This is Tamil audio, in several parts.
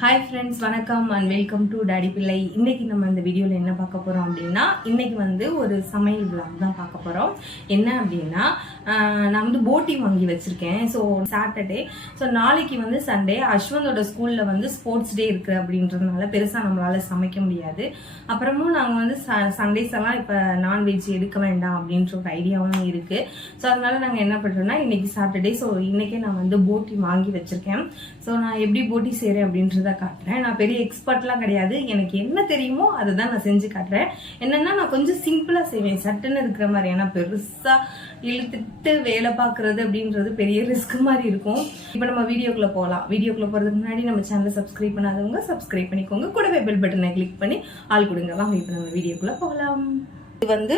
ஹாய் ஃப்ரெண்ட்ஸ், வணக்கம் அண்ட் வெல்கம் டு டாடி பிள்ளை. இன்றைக்கி நம்ம இந்த வீடியோவில் என்ன பார்க்க போகிறோம் அப்படின்னா, இன்றைக்கி வந்து ஒரு சமையல் விளாக் தான் பார்க்க போகிறோம். என்ன அப்படின்னா, நான் வந்து போட்டி வாங்கி வச்சுருக்கேன். ஸோ சாட்டர்டே, ஸோ நாளைக்கு வந்து சண்டே, அஸ்வந்தோட ஸ்கூலில் வந்து ஸ்போர்ட்ஸ் டே இருக்குது அப்படின்றதுனால பெருசாக நம்மளால் சமைக்க முடியாது. அப்புறமும் நாங்கள் வந்து சண்டேஸ் எல்லாம் இப்போ நான்வெஜ் எடுக்க வேண்டாம் அப்படின்ற ஒரு ஐடியாவும் இருக்குது. ஸோ அதனால நாங்கள் என்ன பண்ணுறோன்னா, இன்றைக்கி சாட்டர்டே, ஸோ இன்றைக்கே நான் வந்து போட்டி வாங்கி வச்சுருக்கேன். ஸோ நான் எப்படி போட்டி செய்கிறேன் அப்படின்றத காட்டுறேன். நான் பெரிய எக்ஸ்பர்ட்லாம் கிடையாது, எனக்கு என்ன தெரியுமோ அதை தான் நான் செஞ்சு காட்டுறேன். என்னன்னா, நான் கொஞ்சம் சிம்பிளாக செய்வேன், சட்டுன்னு இருக்கிற மாதிரி. ஏன்னா பெருசாக இழுத்துட்டு வேலை பார்க்குறது அப்படின்றது பெரிய ரிஸ்க் மாதிரி இருக்கும். இப்போ நம்ம வீடியோக்குள்ளே போகலாம். வீடியோக்குள்ளே போகிறதுக்கு முன்னாடி நம்ம சேனலை சப்ஸ்கிரைப் பண்ணாதவங்க சப்ஸ்கிரைப் பண்ணிக்கோங்க. கூடவே பெல் பட்டனை கிளிக் பண்ணி ஆள் கொடுங்க. வாங்க இப்போ நம்ம வீடியோக்குள்ளே போகலாம். இது வந்து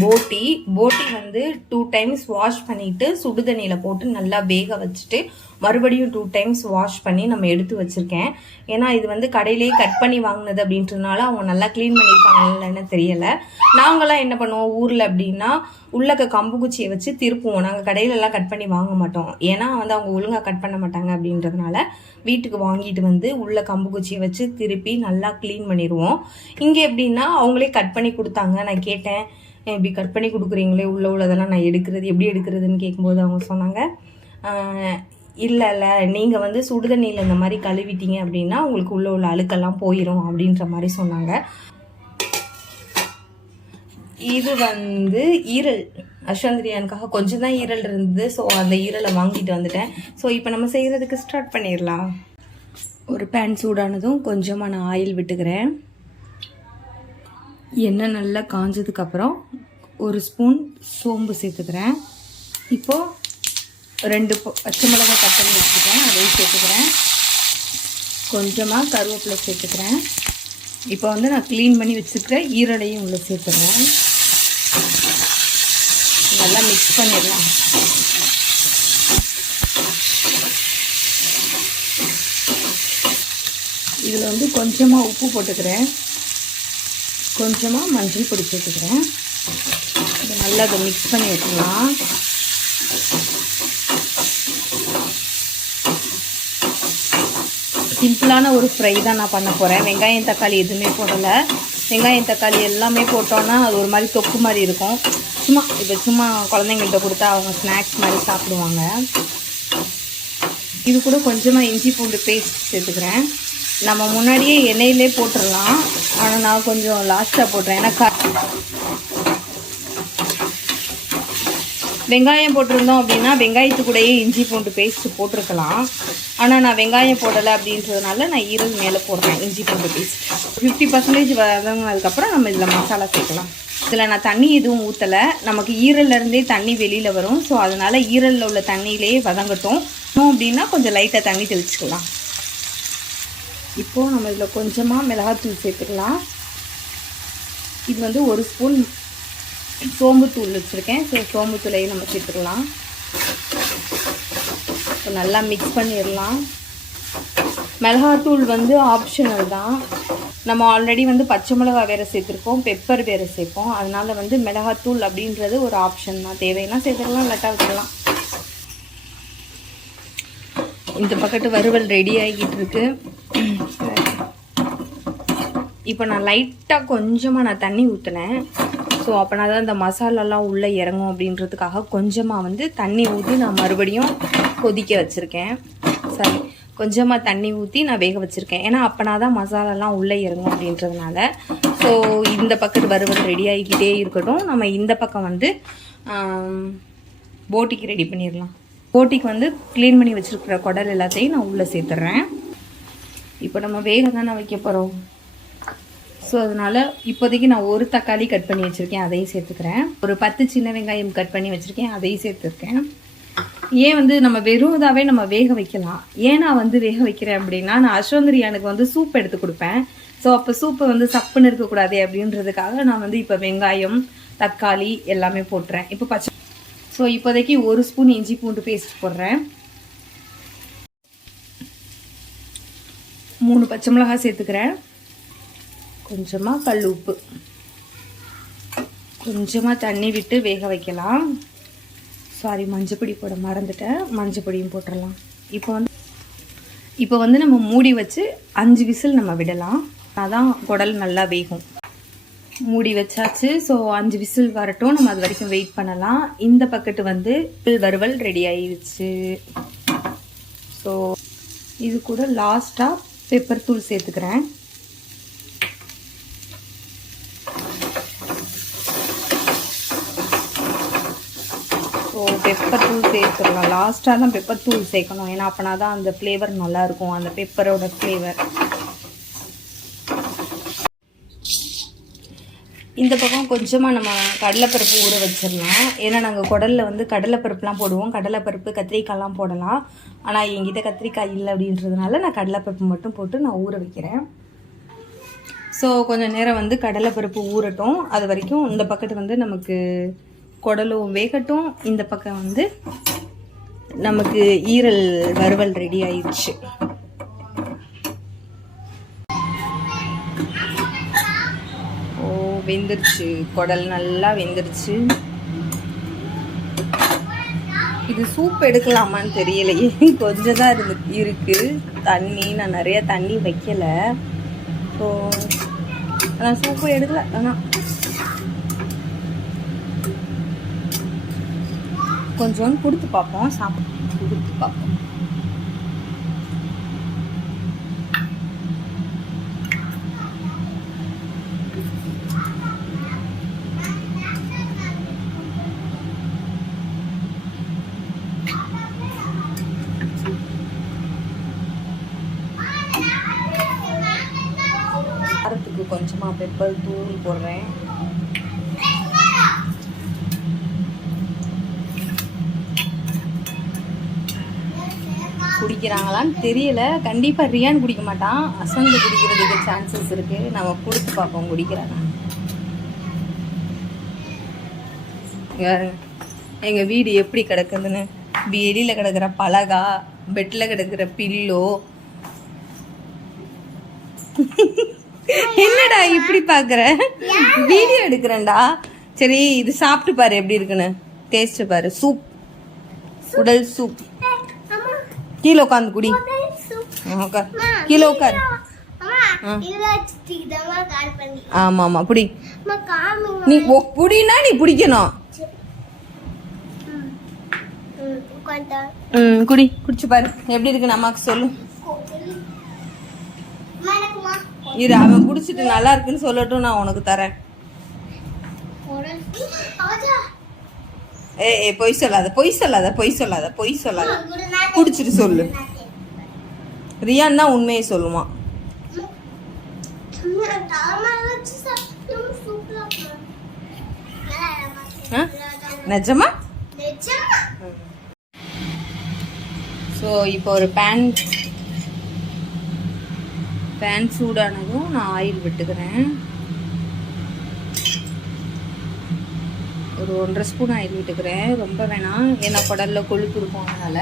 போட்டி வந்து 2 times வாஷ் பண்ணிட்டு சுடுதண்ணியில் போட்டு நல்லா வேக வச்சுட்டு மறுபடியும் 2 times வாஷ் பண்ணி நம்ம எடுத்து வச்சிருக்கேன். ஏன்னா இது வந்து கடையிலேயே கட் பண்ணி வாங்கினது அப்படின்றதுனால அவங்க நல்லா க்ளீன் பண்ணியிருப்பாங்கன்னு தெரியலை. நாங்களாம் என்ன பண்ணுவோம் ஊரில் அப்படின்னா, உள்ளக்க கம்பு குச்சியை வச்சு திருப்புவோம். நாங்கள் கடையிலலாம் கட் பண்ணி வாங்க மாட்டோம். ஏன்னா வந்து அவங்க ஒழுங்காக கட் பண்ண மாட்டாங்க அப்படின்றதுனால வீட்டுக்கு வாங்கிட்டு வந்து உள்ள கம்பு குச்சியை வச்சு திருப்பி நல்லா க்ளீன் பண்ணிடுவோம். இங்கே எப்படின்னா அவங்களே கட் பண்ணி கொடுத்தாங்க. நான் கேட்டேன், இப்படி கட் பண்ணி கொடுக்குறீங்களே, உள்ளதெல்லாம் நான் எப்படி எடுக்கிறதுன்னு கேட்கும்போது அவங்க சொன்னாங்க, இல்லை நீங்கள் வந்து சுடுதண்ணியில் இந்த மாதிரி கழுவிட்டீங்க அப்படின்னா உங்களுக்கு உள்ள அழுக்கெல்லாம் போயிடும் அப்படின்ற மாதிரி சொன்னாங்க. இது வந்து ஈரல், அஸ்வந்திரியானுக்காக கொஞ்சம் தான் ஈரல் இருந்தது. ஸோ அந்த ஈரலை வாங்கிட்டு வந்துட்டேன். ஸோ இப்போ நம்ம செய்கிறதுக்கு ஸ்டார்ட் பண்ணிடலாம். ஒரு பேன் சூடானதும் கொஞ்சமாக நான் ஆயில் விட்டுக்கிறேன். எண்ணெய் நல்லா காஞ்சதுக்கப்புறம் 1 ஸ்பூன் சோம்பு சேர்த்துக்கிறேன். இப்போது 2 பச்சை மிளகாய் கட் பண்ணி வச்சுக்கிறேன், அதையும் சேர்த்துக்கிறேன். கொஞ்சமாக கருவேப்பிலை சேர்த்துக்கிறேன். இப்போ வந்து நான் க்ளீன் பண்ணி வச்சுருக்கிற ஈரலையும் உள்ளே சேர்த்துக்கிறேன். நல்லா மிக்ஸ் பண்ணிடலாம். இதில் வந்து கொஞ்சமாக உப்பு போட்டுக்கிறேன், கொஞ்சமாக மஞ்சள் பொடி சேர்த்துக்கிறேன். இதை நல்லா அதை மிக்ஸ் பண்ணி வச்சுக்கலாம். சிம்பிளான ஒரு ஃப்ரை தான் நான் பண்ண போகிறேன். வெங்காயம் தக்காளி எதுவுமே போடலை. வெங்காயம் தக்காளி எல்லாமே போட்டோன்னா அது ஒரு மாதிரி தொக்கு மாதிரி இருக்கும். சும்மா குழந்தைங்கள்ட்ட கொடுத்தா அவங்க ஸ்நாக்ஸ் மாதிரி சாப்பிடுவாங்க. இது கூட கொஞ்சமாக இஞ்சி பூண்டு பேஸ்ட் சேர்த்துக்கிறேன். நம்ம முன்னாடியே எண்ணெயிலே போட்டுடலாம், ஆனால் நான் கொஞ்சம் லாஸ்ட்டாக போட்டுறேன். ஏன்னா வெங்காயம் போட்டிருந்தோம் அப்படின்னா வெங்காயத்து கூடயே இஞ்சி பூண்டு பேஸ்ட்டு போட்டிருக்கலாம். ஆனால் நான் வெங்காயம் போடலை அப்படின்றதுனால நான் ஈரல் மேலே போடுறேன் இஞ்சி பூண்டு பேஸ்ட். 50% வதங்கினதுக்கப்புறம் நம்ம இதில் மசாலா சேர்க்கலாம். இதில் நான் தண்ணி எதுவும் ஊற்றலை, நமக்கு ஈரல்லேருந்தே தண்ணி வெளியில் வரும். ஸோ அதனால் ஈரலில் உள்ள தண்ணியிலேயே வதங்கட்டும். அப்படின்னா கொஞ்சம் லைட்டாக தண்ணி தெளிச்சுக்கலாம். இப்போது நம்ம இதில் கொஞ்சமாக மிளகாத்தூள் சேர்த்துக்கலாம். இது வந்து 1 ஸ்பூன் சோம்புத்தூள் வச்சுருக்கேன். ஸோ சோம்புத்தூளையும் நம்ம சேர்த்துக்கலாம். ஸோ நல்லா மிக்ஸ் பண்ணிடலாம். மிளகாத்தூள் வந்து ஆப்ஷனல் தான். நம்ம ஆல்ரெடி வந்து பச்சை மிளகா வேறு சேர்த்துருக்கோம், பெப்பர் வேறு சேர்ப்போம். அதனால் வந்து மிளகாத்தூள் அப்படின்றது ஒரு ஆப்ஷன் தான். தேவைன்னா சேர்த்துக்கலாம், இல்லாட்டா விட்டுடலாம். இந்த பக்கத்து வறுவல் ரெடி ஆகிக்கிட்டு இருக்கு. இப்போ நான் லைட்டாக கொஞ்சமாக தண்ணி ஊற்றினேன். ஸோ அப்போனா தான் இந்த மசாலாலாம் உள்ளே இறங்கும் அப்படின்றதுக்காக கொஞ்சமாக வந்து தண்ணி ஊற்றி நான் மறுபடியும் கொதிக்க வச்சுருக்கேன். சரி, கொஞ்சமாக தண்ணி ஊற்றி நான் வேக வச்சுருக்கேன். ஏன்னா அப்போனா தான் மசாலாலாம் உள்ளே இறங்கும் அப்படின்றதுனால. ஸோ இந்த பக்கத்து வறுவல் ரெடி ஆகிக்கிட்டே இருக்கட்டும். நம்ம இந்த பக்கம் வந்து போட்டிக்கு ரெடி பண்ணிடலாம். போட்டிக்கு வந்து க்ளீன் பண்ணி வச்சுருக்கிற குடல் எல்லாத்தையும் நான் உள்ளே சேர்த்துட்றேன். இப்போ நம்ம வேக தானே வைக்க போகிறோம். ஸோ அதனால் இப்போதைக்கு நான் 1 தக்காளி கட் பண்ணி வச்சுருக்கேன், அதையும் சேர்த்துக்கிறேன். ஒரு 10 சின்ன வெங்காயம் கட் பண்ணி வச்சுருக்கேன், அதையும் சேர்த்துருக்கேன். ஏன் வந்து நம்ம வெறும் இதாகவே நம்ம வேக வைக்கலாம். ஏன் நான் வந்து வேக வைக்கிறேன் அப்படின்னா, நான் அஸ்வந்திரியானுக்கு வந்து சூப் எடுத்து கொடுப்பேன். ஸோ அப்போ சூப்பை வந்து சப்புன்னு இருக்கக்கூடாது அப்படின்றதுக்காக நான் வந்து இப்போ வெங்காயம் தக்காளி எல்லாமே போட்டுறேன். இப்போ பச்சை ஸோ இப்போதைக்கு 1 ஸ்பூன் இஞ்சி பூண்டு பேஸ்ட் போடுறேன். 3 பச்சை மிளகாய் சேர்த்துக்கிறேன். கொஞ்சமாக கல் உப்பு, கொஞ்சமாக தண்ணி விட்டு வேக வைக்கலாம். சாரி, மஞ்சள் பொடி போட மறந்துட்டேன், மஞ்சள் பொடியும் போட்டுடலாம். இப்போ வந்து இப்போ வந்து நம்ம மூடி வச்சு 5 விசில் நம்ம விடலாம். அதான் குடல் நல்லா வேகும். மூடி வச்சாச்சு. ஸோ 5 விசில் வரட்டும், நம்ம அது வரைக்கும் வெயிட் பண்ணலாம். இந்த பக்கெட்டு வந்து வறுவல் ரெடி ஆயிடுச்சு. ஸோ இது கூட லாஸ்ட்டாக பெப்பர் தூள் சேர்த்துக்கிறேன். ஸோ பெப்பர் தூள் சேர்த்துடலாம். லாஸ்ட்டாக தான் பெப்பர் தூள் சேர்க்கணும், ஏன்னா அப்போனா தான் அந்த ஃப்ளேவர் நல்லாயிருக்கும், அந்த பெப்பரோட ஃப்ளேவர். இந்த பக்கம் கொஞ்சமாக நம்ம கடலைப்பருப்பு ஊற வச்சிடலாம். ஏன்னா நாங்கள் குடலில் வந்து கடலைப்பருப்புலாம் போடுவோம். கடலைப்பருப்பு கத்திரிக்காய்லாம் போடலாம். ஆனால் என்கிட்ட கத்திரிக்காய் இல்லை அப்படின்றதுனால நான் கடலைப்பருப்பு மட்டும் போட்டு நான் ஊற வைக்கிறேன். ஸோ கொஞ்சம் நேரம் வந்து கடலைப்பருப்பு ஊறட்டும். அது வரைக்கும் இந்த பக்கத்து வந்து நமக்கு குடலும் வேகட்டும். இந்த பக்கம் வந்து நமக்கு ஈரல் வறுவல் ரெடி ஆயிடுச்சு. வெந்துருச்சு, குடல் நல்லா வெந்துருச்சு. இது சூப் எடுக்கலாமான்னு தெரியலையே, கொஞ்சம் தான் இருக்கு தண்ணி. நான் நிறைய தண்ணி வைக்கல. ஸோ நான் சூப்பு எடுக்கல. ஆனால் கொஞ்சோண்டு கொடுத்து பார்ப்போம், சாப்பிட்டு கொடுத்து பார்ப்போம். காரத்துக்கு கொஞ்சமாக பெப்பர் தூள் போடுறேன். குடிக்கிறாங்களான்னு தெரியல. கண்டிப்பாக ரியான் குடிக்க மாட்டான், அசந்து குடிக்கிறதுக்கு சான்சஸ் இருக்குது. நம்ம கொடுத்து பார்ப்போம் குடிக்கிறாங்க. எங்கள் வீடு எப்படி கிடக்குதுன்னு. வெளியில் கிடக்கிற பலகா, பெட்டில் கிடக்கிற பில்லோ. என்னடா இப்படி பாக்குற? வீடியோ எடுக்கிறேன்டா. சரி இது சாப்பிட்டு பாரு எப்படி இருக்குன்னு, டேஸ்ட் பாரு. சூப், உடல் சூப். கீழே உட்காந்து குடி. கீழே உட்காரு. ஆமா ஆமா புடி. நீ புடினா நீ பிடிக்கணும். குடி, குடிச்சு பாரு எப்படி இருக்குன்னு அம்மாக்கு சொல்லு. இரு, அவன் குடிச்சிட்டு நல்லா இருக்குன்னு சொல்லட்டும், நான் உனக்கு தரேன். ஏ பொய் சொல்லாத, பொய் சொல்லாத, பொய் சொல்லாத, பொய் சொல்லாத. குடிச்சிட்டு சொல்லு. ரியான் தான் உண்மையை சொல்லுவான். நிஜமா? ஸோ இப்போ ஒரு பேன் சூடானதும் நான் ஆயில் விட்டுக்கிறேன். ஒரு 1.5 ஸ்பூன் ஆயில் விட்டுக்கிறேன், ரொம்ப வேணாம், ஏன்னா குடல்ல கொழுப்பு இருக்கும். அதனால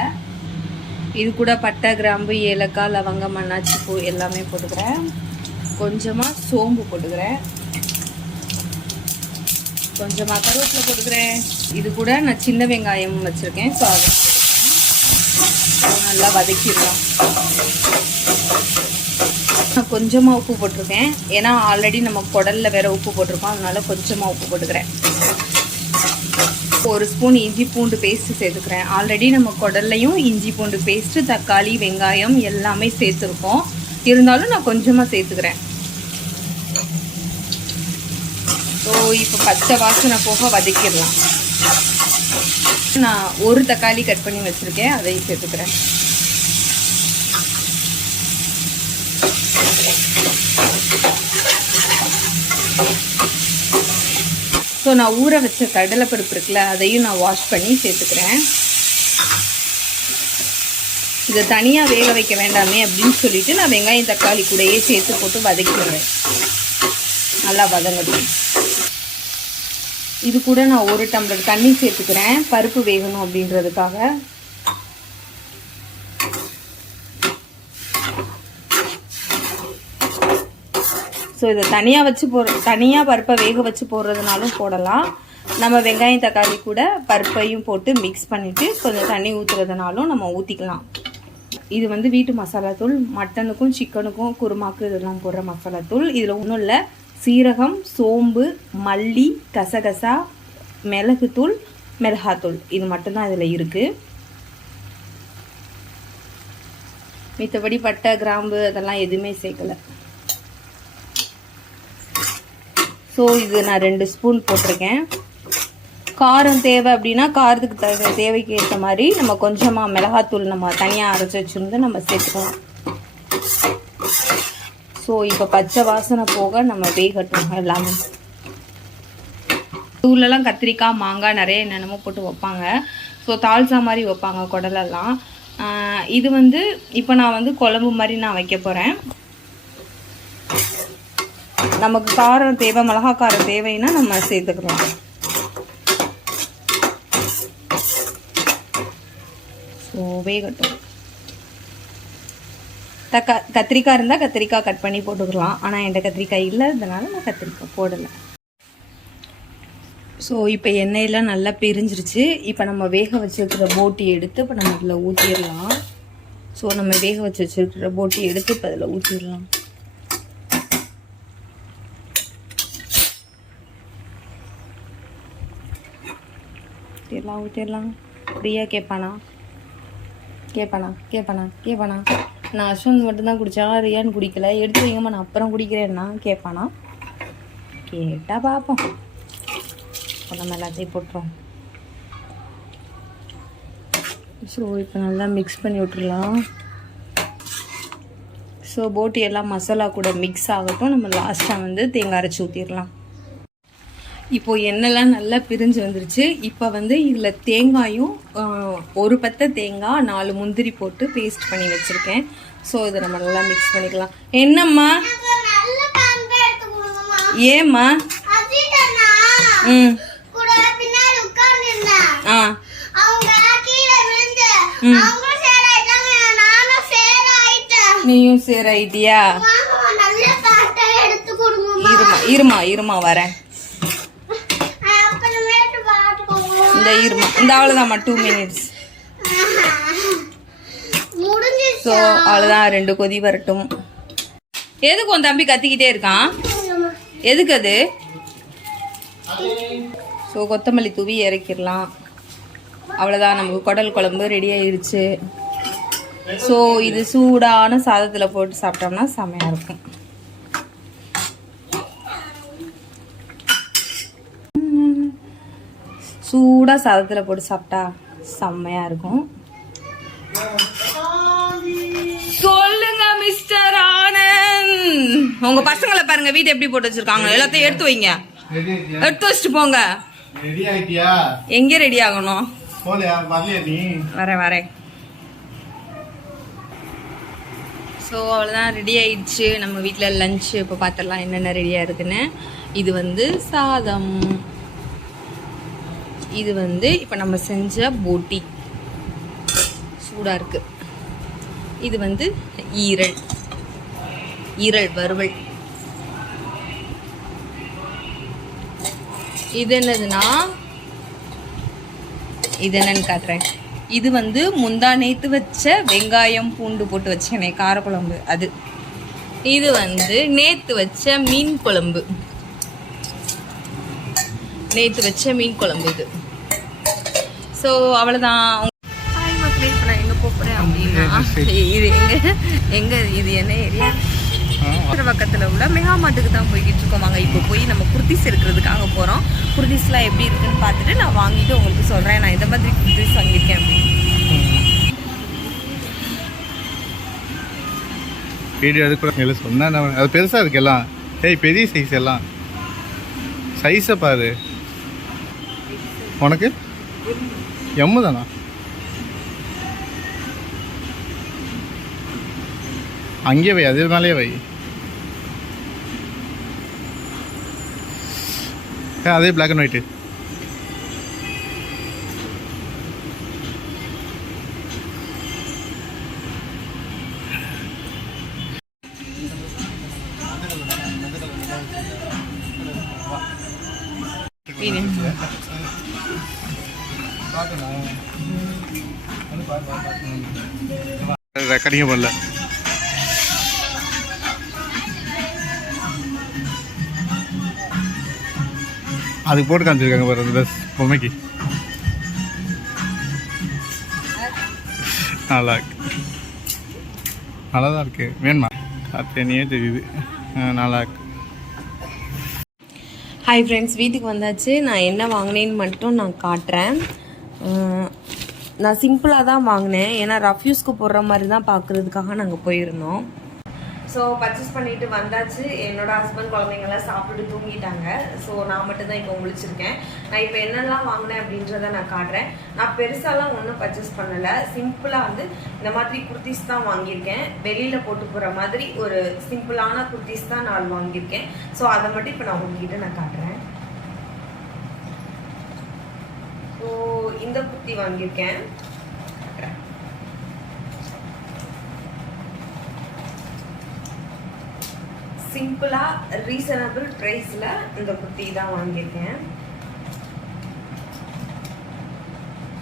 இது கூட பட்டை, கிராம்பு, ஏலக்காய், லவங்கம், அன்னாச்சி பூ எல்லாமே போட்டுக்கிறேன். கொஞ்சமாக சோம்பு போட்டுக்கிறேன், கொஞ்சமாக கருவேப்பிலை போட்டுக்கிறேன். இது கூட நான் சின்ன வெங்காயம் வச்சுருக்கேன், ஸோ அதை நல்லா வதக்கிடலாம். நான் கொஞ்சமாக உப்பு போட்டிருக்கேன், ஏன்னா ஆல்ரெடி நம்ம குடலில் வேறு உப்பு போட்டிருக்கோம், அதனால கொஞ்சமாக உப்பு போட்டுக்கிறேன். 1 ஸ்பூன் இஞ்சி பூண்டு பேஸ்ட்டு சேர்த்துக்கிறேன். ஆல்ரெடி நம்ம குடல்லையும் இஞ்சி பூண்டு பேஸ்ட்டு, தக்காளி, வெங்காயம் எல்லாமே சேர்த்துருக்கோம், இருந்தாலும் நான் கொஞ்சமாக சேர்த்துக்கிறேன். ஸோ இப்போ பச்சை வாசனை போக வதக்கிடலாம். நான் 1 தக்காளி கட் பண்ணி வச்சுருக்கேன், அதையும் சேர்த்துக்கிறேன். ஸோ நான் ஊற வச்ச கடலைப்பருப்பு இருக்குல்ல, அதையும் நான் வாஷ் பண்ணி சேர்த்துக்கிறேன். இதை தனியாக வேக வைக்க வேண்டாமே அப்படின்னு சொல்லிட்டு நான் வெங்காயம் தக்காளி கூடயே சேர்த்து போட்டு வதக்கிடுறேன். நல்லா வதங்கட்டும். இது கூட நான் 1 டம்ளர் தண்ணி சேர்த்துக்கிறேன், பருப்பு வேகணும் அப்படின்றதுக்காக. ஸோ இதை தனியாக பருப்பை வேக வச்சு போடுறதுனாலும் போடலாம். நம்ம வெங்காயம் தக்காளி கூட பருப்பையும் போட்டு மிக்ஸ் பண்ணிவிட்டு கொஞ்சம் தண்ணி ஊற்றுறதுனாலும் நம்ம ஊற்றிக்கலாம். இது வந்து வீட்டு மசாலாத்தூள். மட்டனுக்கும் சிக்கனுக்கும் குருமாக்கு இதெல்லாம் போடுற மசாலாத்தூள். இதில் ஒன்றும் இல்லை, சீரகம், சோம்பு, மல்லி, கசகசா, மிளகுத்தூள், மிளகாத்தூள், இது மட்டும்தான் இதில் இருக்குது. மித்தபடி பட்டை, கிராம்பு அதெல்லாம் எதுவுமே சேர்க்கலை. ஸோ இது நான் 2 ஸ்பூன் போட்டிருக்கேன். காரம் தேவை அப்படின்னா காரத்துக்கு தேவைக்கு ஏற்ற மாதிரி நம்ம கொஞ்சமாக மிளகாத்தூள் நம்ம தனியாக அரைச்சி வச்சுருந்து நம்ம சேர்த்துக்கலாம். ஸோ இப்போ பச்சை வாசனை போக நம்ம வேகட்டும் எல்லாமே. தூளெல்லாம் கத்திரிக்காய், மாங்காய் நிறைய என்னென்னமோ போட்டு வைப்பாங்க. ஸோ தால்சா மாதிரி வைப்பாங்க குடலெல்லாம். இது வந்து இப்போ நான் வந்து குழம்பு மாதிரி நான் வைக்க போகிறேன். நமக்கு காரம் தேவை, மிளகா காரம் தேவைன்னா நம்ம சேர்த்துக்கலாம். ஸோ வேகட்டும். கத்திரிக்காய் இருந்தால் கத்திரிக்காய் கட் பண்ணி போட்டுக்கலாம். ஆனால் என்கிட்ட கத்திரிக்காய் இல்லை, அதனால நான் கத்திரிக்காய் போடலை. ஸோ இப்போ எண்ணெயெல்லாம் நல்லா பிரிஞ்சிருச்சு. இப்போ நம்ம வேக வச்சுருக்கிற போட்டி எடுத்து இப்போ நம்ம இதில் ஊற்றிடலாம். ஸோ நம்ம வேக வச்சுருக்கிற போட்டி எடுத்து இப்போ இதில் ஊற்றிடலாம். ஊற்றிடலாம். ஃப்ரீயா கேட்பானா? நான் அஸ்வந்த் மட்டும்தான் குடித்தான், ரியான் குடிக்கல. எடுத்து வைங்கம்மா, நான் அப்புறம் குடிக்கிறேன்னா கேட்பானா? கேட்டால் பார்ப்போம். இப்போ நம்ம எல்லாத்தையும் போட்டுருவோம். ஸோ இப்போ நல்லா மிக்ஸ் பண்ணி விட்டுடலாம். ஸோ போட்டி எல்லாம் மசாலா கூட மிக்ஸ் ஆகட்டும். நம்ம லாஸ்ட்டாக வந்து தேங்காய் அரைச்சி ஊற்றிடலாம். இப்போது எண்ணெய்லாம் நல்லா பிரிஞ்சு வந்துருச்சு. இப்போ வந்து இதில் தேங்காயும் 1 பத்தை தேங்காய், 4 முந்திரி போட்டு பேஸ்ட் பண்ணி வச்சுருக்கேன். ஸோ இதை நம்ம நல்லா மிக்ஸ் பண்ணிக்கலாம். என்னம்மா? ஏம்மா? நீயும் சேர் ஆயிட்டியா? இருமா வரேன். இந்த அவ்வளோதான்மா, 2 minutes. ஸோ அவ்வளோதான், 2 கொதி வரட்டும். எதுக்கு உன் தம்பி கத்திக்கிட்டே இருக்கான்? எதுக்கு அது? ஸோ கொத்தமல்லி தூவி இறக்கிடலாம். அவ்வளோதான், நமக்கு குடல் குழம்பு ரெடி ஆயிடுச்சு. ஸோ இது சூடான சாதத்தில் போட்டு சாப்பிட்டோம்னா செமையாக இருக்கும். சூடாக சாதத்தில் போட்டு சாப்பிட்டா செம்மையாக இருக்கும். சொல்லுங்க மிஸ்டர் ஆனந்த், உங்க பசங்களை பாருங்க வீட்டை எப்படி போட்டு வச்சிருக்காங்க. எல்லாத்தையும் எடுத்து வைங்க, எடுத்து வச்சுட்டு போங்க. எங்க ரெடி ஆகணும்? வரேன். ஸோ அவ்வளோதான், ரெடி ஆயிடுச்சு. நம்ம வீட்டில் லஞ்ச் இப்போ பார்த்துடலாம் என்னென்ன ரெடியாக இருக்குன்னு. இது வந்து சாதம், இது வந்து இப்போ நம்ம செஞ்ச போட்டி சூடாக இருக்குது. இது வந்து ஈரல் வறுவல். இது என்னதுன்னா, இது என்னன்னு காட்டுறேன். இது வந்து முந்தா நேற்று வச்ச வெங்காயம் பூண்டு போட்டு வச்சேனே காரக்குழம்பு அது. இது வந்து நேற்று வச்ச மீன் குழம்பு, இது. ஸோ அவ்வளோதான். மக்களே, இப்போ நான் எங்கே போகிறேன் அப்படின்னா, இது இது என்ன ஏரியா? பக்கத்தில் உள்ள மெகா மார்ட்டுக்கு தான் போய்கிட்டு இருக்கோம். வாங்க இப்போ போய் நம்ம குர்த்திஸ் எடுக்கிறதுக்காக போகிறோம். குர்த்திஸ்லாம் எப்படி இருக்குன்னு பார்த்துட்டு நான் வாங்கிட்டு உங்களுக்கு சொல்கிறேன் நான் இந்த மாதிரி குர்த்திஸ் வாங்கியிருக்கேன் அப்படின்னு. வீடியோ எடுக்க சொன்னா அது பெருசாக இருக்கு எல்லாம். ஏய் பெரிய சைஸ் எல்லாம். சைஸை பாரு. உனக்கு எம்மு தானா? அங்கேயே வை, அதே மேலேயே வை. அதே பிளாக் அண்ட் ஒயிட்டு. ரெக்கார்டிங்கே பண்ணல. அதுக்கு போட்டு காமிச்சிருக்காங்க பாரு அந்த ட்ரெஸ் பொம்மைக்கு. நல்லா இருக்கு, நல்லா தான் இருக்கு. வேணுமா? தனியே தெரியுது. நல்லா இருக்கு. ஹாய் ஃப்ரெண்ட்ஸ், வீட்டுக்கு வந்தாச்சு. நான் என்ன வாங்கினேன்னு மட்டும் நான் காட்டுறேன். நான் சிம்பிளாக தான் வாங்கினேன், ஏன்னா ரஃப்யூஸ்க்கு போடுற மாதிரி தான் பார்க்குறதுக்காக நாங்கள் போயிருந்தோம். ஸோ பர்ச்சேஸ் பண்ணிட்டு வந்தாச்சு. என்னோட ஹஸ்பண்ட் குழந்தைங்கள்லாம் சாப்பிட்டுட்டு தூங்கிட்டாங்க. ஸோ நான் மட்டும்தான் இப்போ முழிச்சிருக்கேன். நான் இப்போ என்னெல்லாம் வாங்கினேன் அப்படின்றத நான் காட்டுறேன். நான் பெருசாலாம் ஒன்றும் பர்ச்சேஸ் பண்ணலை. சிம்பிளாக வந்து இந்த மாதிரி குர்த்திஸ் தான் வாங்கியிருக்கேன். வெளியில் போட்டு போகிற மாதிரி ஒரு சிம்பிளான குர்த்திஸ் தான் நான் வாங்கியிருக்கேன். ஸோ அதை மட்டும் இப்போ நான் உங்ககிட்ட நான் காட்டுறேன். ஸோ இந்த குர்த்தி வாங்கியிருக்கேன். சிம்பிளாக ரீசனபிள் ப்ரைஸில் இந்த குர்த்தி தான் வாங்கியிருக்கேன்.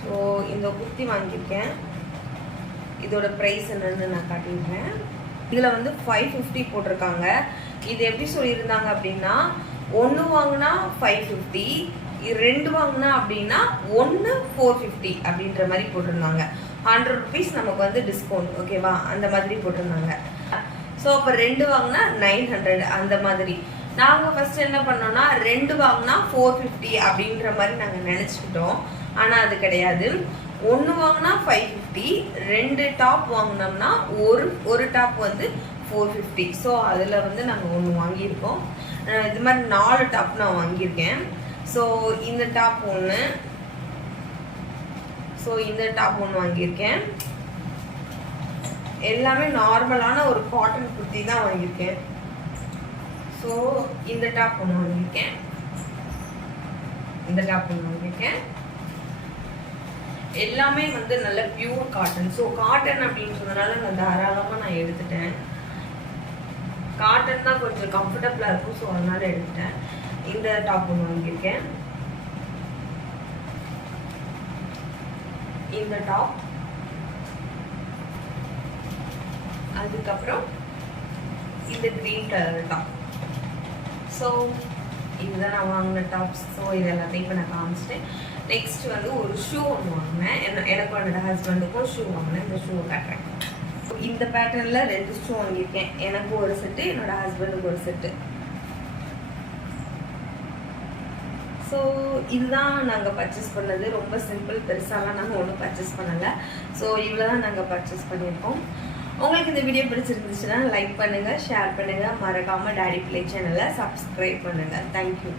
ஸோ இந்த குர்த்தி வாங்கியிருக்கேன். இதோட ப்ரைஸ் என்னன்னு நான் காட்டியிருக்கேன். இதில் வந்து 550 போட்டிருக்காங்க. இது எப்படி சொல்லியிருந்தாங்க அப்படின்னா, ஒன்று வாங்கினா 550, 2 வாங்கினா அப்படின்னா 1 450 அப்படின்ற மாதிரி போட்டிருந்தாங்க. 100 rupees நமக்கு வந்து டிஸ்கவுண்ட், ஓகேவா? அந்த மாதிரி போட்டிருந்தாங்க. ஸோ அப்போ 2 வாங்கினா 900 அந்த மாதிரி. நாங்கள் ஃபஸ்ட் என்ன பண்ணோம்னா, 2 வாங்கினா 450 அப்படின்ற மாதிரி நாங்கள் நினச்சிக்கிட்டோம். ஆனால் அது கிடையாது. 1 வாங்கினா 550, 2 டாப் வாங்கினோம்னா ஒரு டாப் வந்து 450. ஸோ அதில் வந்து நாங்கள் 1 வாங்கியிருக்கோம். இது மாதிரி 4 டாப் நான் வாங்கியிருக்கேன். ஸோ இந்த டாப் 1, ஸோ இந்த டாப் 1 வாங்கியிருக்கேன். எல்லாமே நார்மலான ஒரு காட்டன் குர்த்தி தான் வாங்கியிருக்கேன். ஸோ இந்த டாப் 1 வாங்கியிருக்கேன், இந்த டாப் 1 வாங்கியிருக்கேன். எல்லாமே வந்து நல்ல பியூர் காட்டன். ஸோ காட்டன் அப்படின்றதுனால நான் தாராளமாக நான் எடுத்துட்டேன். காட்டன் தான் கொஞ்சம் கம்ஃபர்டபுளாக இருக்கும், ஸோ அதனால எடுத்துட்டேன். இந்த டாப் 1 வாங்கியிருக்கேன். இந்த டாப், அதுக்கப்புறம் இந்த கிரீன் கலர் டாப். ஸோ இதுதான் நான் வாங்கின டாப்ஸ். ஸோ இது எல்லாத்தையும் இப்போ நான் காமிச்சிட்டேன். நெக்ஸ்ட் வந்து ஒரு ஷூ ஒன்று வாங்கினேன். எனக்கும் என்னோட ஹஸ்பண்டுக்கும் ஷூ வாங்கினேன். இந்த ஷூ காட்டுறேன். இந்த பேட்டர்னில் 2 ஷூ வாங்கியிருக்கேன். எனக்கு ஒரு செட்டு, என்னோட ஹஸ்பண்டுக்கு ஒரு செட்டு. ஸோ இதுதான் நாங்கள் பர்ச்சேஸ் பண்ணது. ரொம்ப சிம்பிள், பெருசாலாம் நாங்கள் ஒன்றும் பர்ச்சேஸ் பண்ணலை. ஸோ இவ்வளோ தான் நாங்கள் பர்ச்சேஸ் பண்ணியிருக்கோம். உங்களுக்கு இந்த வீடியோ பிடிச்சிருந்துச்சுன்னா லைக் பண்ணுங்கள், ஷேர் பண்ணுங்கள். மறக்காமல் டாடி பிள்ளை சேனலை சப்ஸ்கிரைப் பண்ணுங்கள். தேங்க்யூ.